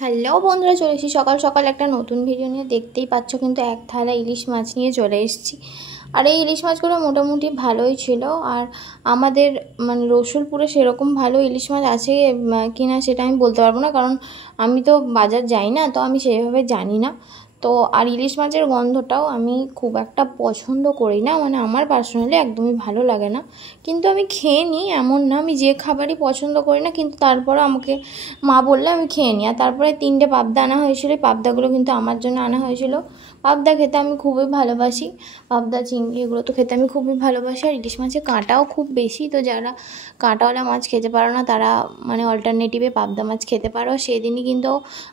Hello বন্ধুরা, চলে এসেছি সকাল সকাল একটা নতুন ভিডিও নিয়ে। দেখতেই পাচ্ছ কিন্তু এক থালা ইলিশ মাছ নিয়ে চলে এসেছি। আর এই ইলিশ মাছগুলো মোটামুটি ভালোই ছিল। আর আমাদের মানে রসুলপুরে সেরকম ভালো ইলিশ মাছ আছে কিনা সেটা আমি বলতে পারবো না, কারণ আমি তো বাজার যাই না, তো আমি সেভাবে জানি না। তো আর ইলিশ মাছের গন্ধটাও আমি খুব একটা পছন্দ করি না, মানে আমার পার্সোনালি একদমই ভালো লাগে না। কিন্তু আমি খেয়ে নিই, এমন না আমি যে খাবারই পছন্দ করি না, কিন্তু তারপরে আমাকে মা বললে আমি খেয়ে নিই। আর তারপরে 3টে পাবদা আনা হয়েছিল, পাবদাগুলো কিন্তু আমার জন্য আনা হয়েছিল। পাবদা খেতে আমি খুবই ভালোবাসি, পাবদা চিংড়ি এগুলো তো খেতে আমি খুবই ভালোবাসি। আর ইলিশ মাছের কাঁটাও খুব বেশি, তো যারা কাঁটাওয়ালা মাছ খেতে পারো না তারা মানে অল্টারনেটিভে পাবদা মাছ খেতে পারো। সেদিনই কিন্তু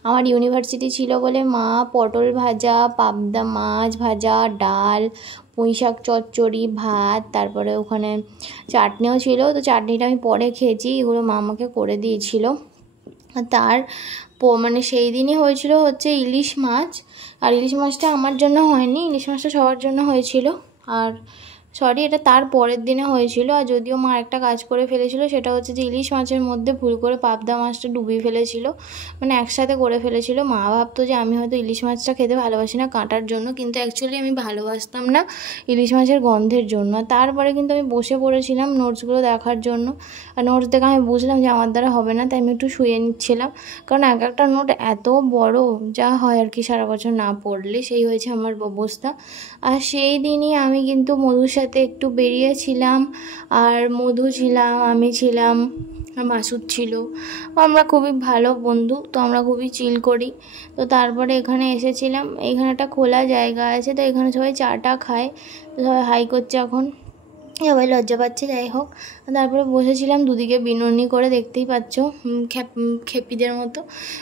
আমার ইউনিভার্সিটি ছিল বলে মা পটল ভাজা, পাবদা মাছ ভাজা, ডাল, পুঁইশাক চচ্চড়ি, ভাত, তারপরে ওখানে চাটনিও ছিল। তো চাটনিটা আমি পরে খেয়েছি, এগুলো মা আমাকে করে দিয়েছিল। তার মানে সেই দিনই হয়েছিল হচ্ছে ইলিশ মাছ। আর ইলিশ মাছটা আমার জন্য হয়নি, ইলিশ মাছটা সবার জন্য হয়েছিল। আর সরি, এটা তার পরের দিনে হয়েছিল। আর যদিও মা একটা কাজ করে ফেলেছিল, সেটা হচ্ছে যে ইলিশ মাছের মধ্যে ভুল করে পাবদা মাছটা ডুবিয়ে ফেলেছিল, মানে একসাথে করে ফেলেছিল। মা ভাবতো যে আমি হয়তো ইলিশ মাছটা খেতে ভালোবাসি না কাঁটার জন্য, কিন্তু অ্যাকচুয়ালি আমি ভালোবাসতাম না ইলিশ মাছের গন্ধের জন্য। তারপরে কিন্তু আমি বসে পড়েছিলাম নোটসগুলো দেখার জন্য। আর নোটস দেখে আমি বুঝলাম যে আমার দ্বারা হবে না, তাই আমি একটু শুয়ে নিচ্ছিলাম, কারণ এক একটা নোট এত বড়, যা হয় আর কি সারা বছর না পড়লে, সেই হয়েছে আমার অবস্থা। আর সেই দিনই আমি কিন্তু মধুর সাথে একটু বেরিয়েছিলাম। আর মধু ছিলাম, আমি ছিলাম, মাসুদ ছিল। আমরা খুবই ভালো বন্ধু, তো আমরা খুবই চিল করি। তো তারপরে এখানে এসেছিলাম, এখানে একটা খোলা জায়গা আছে, তো এখানে সবাই চাটা খায়। তো সবাই হাই করছে, এখন সবাই লজ্জা পাচ্ছে, যাই হোক। তারপরে বসেছিলাম দুদিকে বিনুনি করে, দেখতেই পাচ্ছ খেপিদের মতো।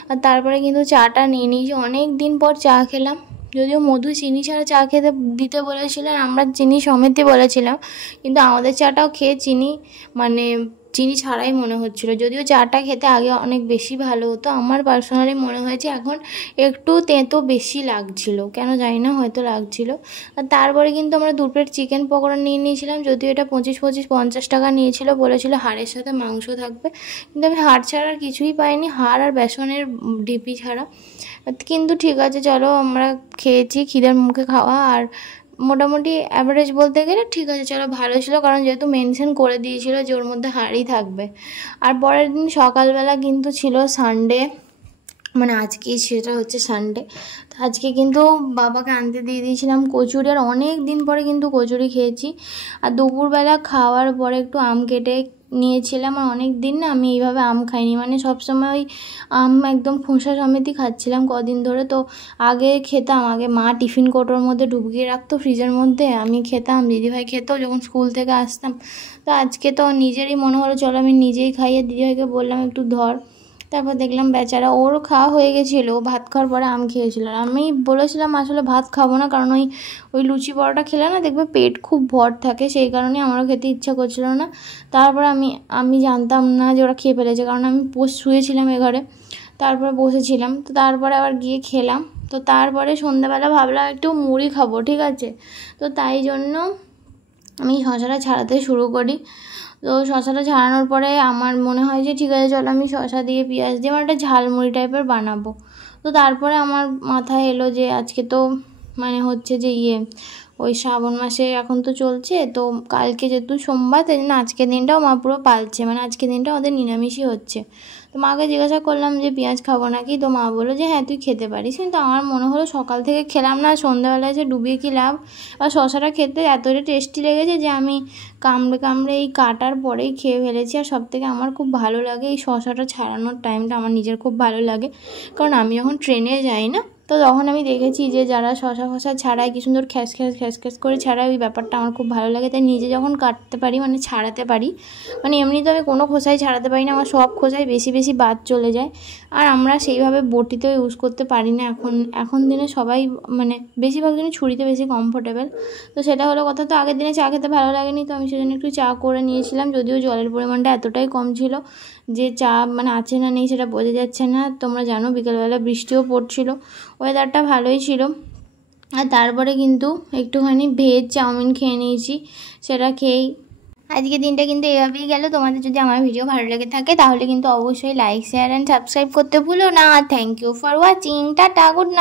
আর তারপরে কিন্তু চাটা নিয়ে নিয়েছি, অনেক দিন পর চা খেলাম। যদিও মধু চিনি ছাড়া চা খেতে দিতে বলেছিলেন, আমরা চিনি সমেতই বলেছিলাম, কিন্তু আমাদের চাটাও খেয়ে চিনি মানে চিনি ছাড়াই মনে হচ্ছিলো। যদিও চাটা খেতে আগে অনেক বেশি ভালো হতো, আমার পার্সোনালি মনে হয়েছে এখন একটু তেঁতো বেশি লাগছিল, কেন জানি না, হয়তো লাগছিলো। আর তারপরে কিন্তু আমরা 2 প্লেট চিকেন পকোড়া নিয়ে নিয়েছিলাম। যদিও এটা 25-50 টাকা নিয়েছিল, বলেছিল হাড়ের সাথে মাংস থাকবে, কিন্তু আমি হাড় ছাড়া আর কিছুই পাইনি, হাড় আর বেসনের ডিপি ছাড়া। কিন্তু ঠিক আছে, চলো, আমরা খেয়েছি, খিদের মুখে খাওয়া। আর মোটামুটি অ্যাভারেজ বলতে গেলে ঠিক আছে, চলো, ভালো ছিল, কারণ যেহেতু মেনশন করে দিয়েছিল যে ওর মধ্যে হাড়ই থাকবে। আর পরের দিন সকালবেলা কিন্তু ছিল সানডে, মানে আজকেই সেটা হচ্ছে সানডে। তো আজকে কিন্তু বাবাকে আনতে দিয়ে দিয়েছিলাম কচুরি, আর অনেক দিন পরে কিন্তু কচুরি খেয়েছি। আর দুপুরবেলা খাওয়ার পরে একটু আম কেটে নিয়েছিলাম। আর অনেক দিন না আমি এইভাবে আম খাইনি, মানে সবসময় ওই আম একদম খোসা সমেতই খাচ্ছিলাম কদিন ধরে। তো আগে খেতাম, আগে মা টিফিন কৌটোর মধ্যে ঢুকিয়ে রাখতো ফ্রিজের মধ্যে, আমি খেতাম, দিদিভাই খেত যখন স্কুল থেকে আসতাম। তো আজকে তো নিজেরই মনে হলো চলো আমি নিজেই খাইয়ে, দিদিভাইকে বললাম একটু ধর। তারপর দেখলাম বেচারা, ওরও খাওয়া হয়ে গেছিলো, ভাত খাওয়ার পরে আম খেয়েছিল। আর আমি বলেছিলাম আসলে ভাত খাবো না, কারণ ওই লুচি পরোটা খেলে না দেখবে পেট খুব ভর থাকে, সেই কারণে আমারও খেতে ইচ্ছা করছিল না। তারপর আমি জানতাম না যে ওরা খেয়ে ফেলেছে, কারণ আমি শুয়েছিলাম এ ঘরে, তারপরে বসেছিলাম। তো তারপরে আবার গিয়ে খেলাম। তো তারপরে সন্ধ্যাবেলা ভাবলাম একটু মুড়ি খাবো, ঠিক আছে। তো তাই জন্য আমি শশাটা ছাড়াতে শুরু করি। তো শশাটা ছাড়ানোর পরে আমার মনে হয় যে ঠিক আছে চলো আমি শশা দিয়ে পেঁয়াজ দিয়ে আমার একটা ঝালমুড়ি টাইপের বানাবো। তো তারপরে আমার মাথায় এলো যে আজকে তো মানে হচ্ছে যে ওই শ্রাবণ মাসে এখন তো চলছে, তো কালকে যেহেতু সোমবার, তাই জন্য আজকের দিনটাও মা পুরো পালছে, মানে আজকের দিনটা আমাদের নিরামিষই হচ্ছে। তো মাকে জিজ্ঞাসা করলাম যে পেঁয়াজ খাবো নাকি, তো মা বললো যে হ্যাঁ তুই খেতে পারিস। কিন্তু আমার মনে হলো সকাল থেকে খেলাম না, সন্ধ্যাবেলায় যে ডুবিয়ে কী লাভ। আর শশাটা খেতে এতটা টেস্টি লেগেছে যে আমি কামড়ে কামড়ে এই কাটার পরেই খেয়ে ফেলেছি। আর সবথেকে আমার খুব ভালো লাগে এই শশাটা ছাড়ানোর টাইমটা, আমার নিজের খুব ভালো লাগে, কারণ আমি যখন ট্রেনে যাই না, তো তখন আমি দেখেছি যে যারা শশা ফশা ছাড়ায় কি সুন্দর খ্যাস খ্যাস খ্যাস খ্যাস করে ছাড়ায়, ওই ব্যাপারটা আমার খুব ভালো লাগে। তাই নিজে যখন কাটতে পারি, মানে ছাড়াতে পারি, মানে এমনি তো আমি কোনো খোসাই ছাড়াতে পারি না, আমার সব খোসাই বেশি বেশি বাদ চলে যায়। আর আমরা সেইভাবে বটিতেও ইউজ করতে পারি না এখন দিনে, সবাই মানে বেশিরভাগ দিনই ছুরিতে বেশি কমফোর্টেবল। তো সেটা হলো কথা। তো আগের দিনে চা খেতে ভালো লাগেনি, তো আমি সেজন্য একটু চা করে নিয়েছিলাম, যদিও জলের পরিমাণটা এতটাই কম ছিল যে চা মানে আছে না নেই সেটা বোঝা যাচ্ছে না। তোমরা জানো বিকেলবেলা বৃষ্টিও পড়ছিল, ওয়েদারটা ভালোই ছিল। আর তারপরে কিন্তু একটুখানি ভেজ চাউমিন খেয়ে নিয়েছি, সেটা খেয়েই আজকে দিনটা কিন্তু এভাবেই গেল। তোমাদের যদি আমার ভিডিও ভালো লেগে থাকে তাহলে কিন্তু অবশ্যই লাইক, শেয়ার অ্যান্ড সাবস্ক্রাইব করতে ভুলো না। Thank you for watching. Tata, good night.